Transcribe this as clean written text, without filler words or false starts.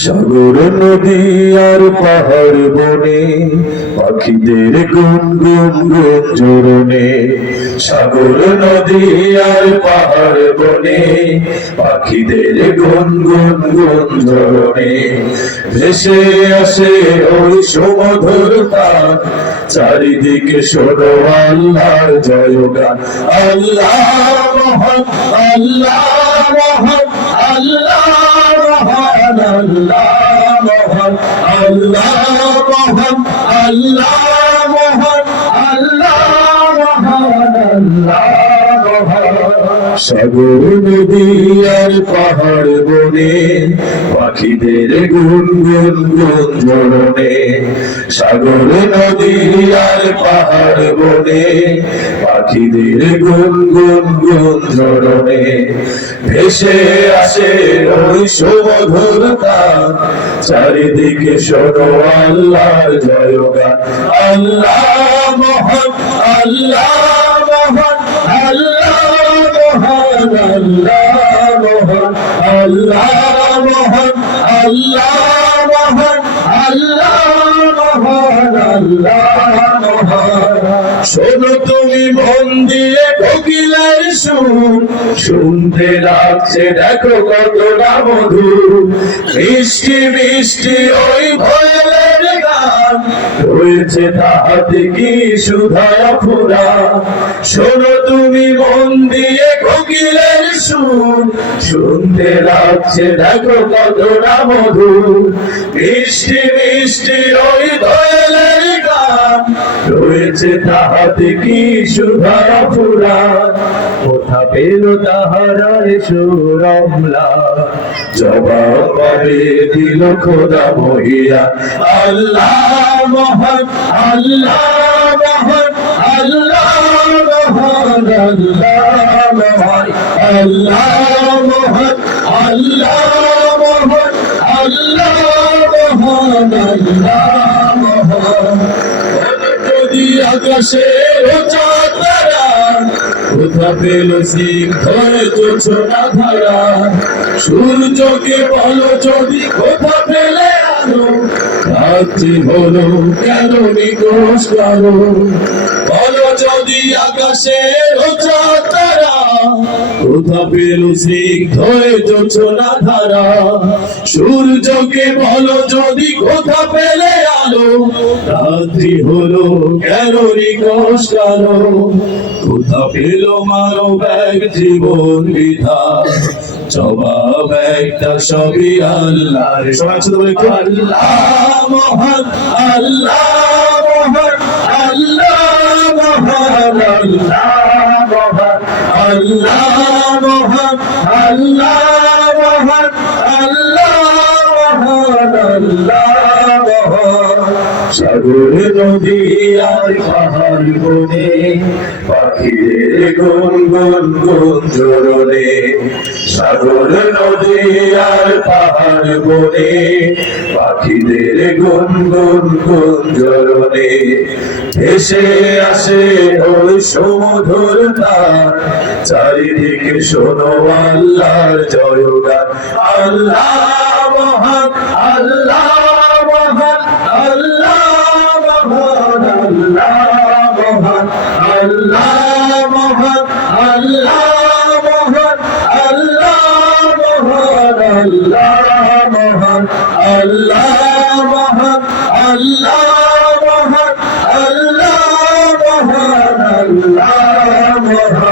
সাগর নদী আর পাহাড় বনে পাখিদের গুনগুন গুঞ্জরণে। সাগর নদী আর পাহাড় বনে পাখিদের গুনগুন গুঞ্জরণে। ভেসে আসে ওই সুমধুর তান, চারিদিকে শোনো আল্লাহর জয়গান। আল্লাহ মহান, আল্লাহ মহান, আল্লাহ মহান, আল্লাহ মহান, আল্লাহ মহান, আল্লাহ মহান, আল্লাহ মহান, আল্লাহ মহান। সাগর নদী আর পাহাড় বনে পাখিদের গুনগুন গুঞ্জরণে। সাগর নদী আর পাহাড় বনে পাখিদের গুনগুন গুঞ্জরণে। ভেসে আসে ওই সুমধুর তান, চারিদিকে শোনো আল্লাহর জয়গান। আল্লাহ মহান, আল্লাহ মহান, আল্লাহ মহান, আল্লাহ মহান, আল্লাহ মহান, আল্লাহ মহান, আল্লাহ মহান, আল্লাহ মহান। শোনো তুমি মন দিয়ে কোকিলের সুর, শুনতে লাগছে দেখো কতটা মধুর। মিষ্টি মিষ্টি ওই ভোরের গান, রয়েছে তাহাতে কি সুধা ফুরা। শোনো তুমি মন দিয়ে কোকিলের সুর, শুনতে লাগছে দেখো কতটা মধুর। মিষ্টি মিষ্টি ওই দোয়েলের গান, রয়েছে তাহাতে কি সুধা ফুরা। কোথা পেল তাহারার সুরমলা, জবাব পাবে দিল খোদা মহিয়া। আল্লাহ মহান, আল্লাহ মহান, আল্লাহ মহান, আল্লাহ মহান, আল্লাহ মহান, আল্লাহ মহান, আল্লাহ মহান, আল্লাহ মহান। যদি আকাশের চাঁদ তারা, কোথা পেল স্নিগ্ধ জোছনা ধারা। সূর্যকে বলো যদি কোথা পেলে আলো, রাত্রি হলো কেন নিকোষ কারো। বলো যদি আকাশের চাঁদ তারা, কোথা পেল স্নিগ্ধ জোছনা ধারা। সূর্যকে বলো যদি কোথা পেলে আলো, রাত্রি হলো কেন নিকোষ কারো। কোথা পেল মানব এক জীবন বিধান, জবাব একটা সবই আল্লাহর। আল্লাহ মহান, আল্লাহ মহান, আল্লাহ মহান, আল্লাহ মহান, আল্লাহ মহান, আল্লাহ মহান, আল্লাহ মহান, আল্লাহ মহান। সাগর নদী আর পাহাড় বনে পাখিদের গুনগুন গুঞ্জরণে। সাগর নদী আর পাহাড় বনে পাখিদের গুনগুন গুঞ্জরণে। ভেসে আসে ওই সুমধুর তান, চারিদিকে শোনো আল্লাহর জয়গান। আল্লাহ মহান, আল্লাহ মহান, আল্লাহ মহান, আল্লাহ মহান, আল্লাহ মহান, আল্লাহ মহান, আল্লাহ মহান, আল্লাহ মহান, আল্লাহ মহান, আল্লাহ মহান, আল্লাহ মহান, আল্লাহ মহান।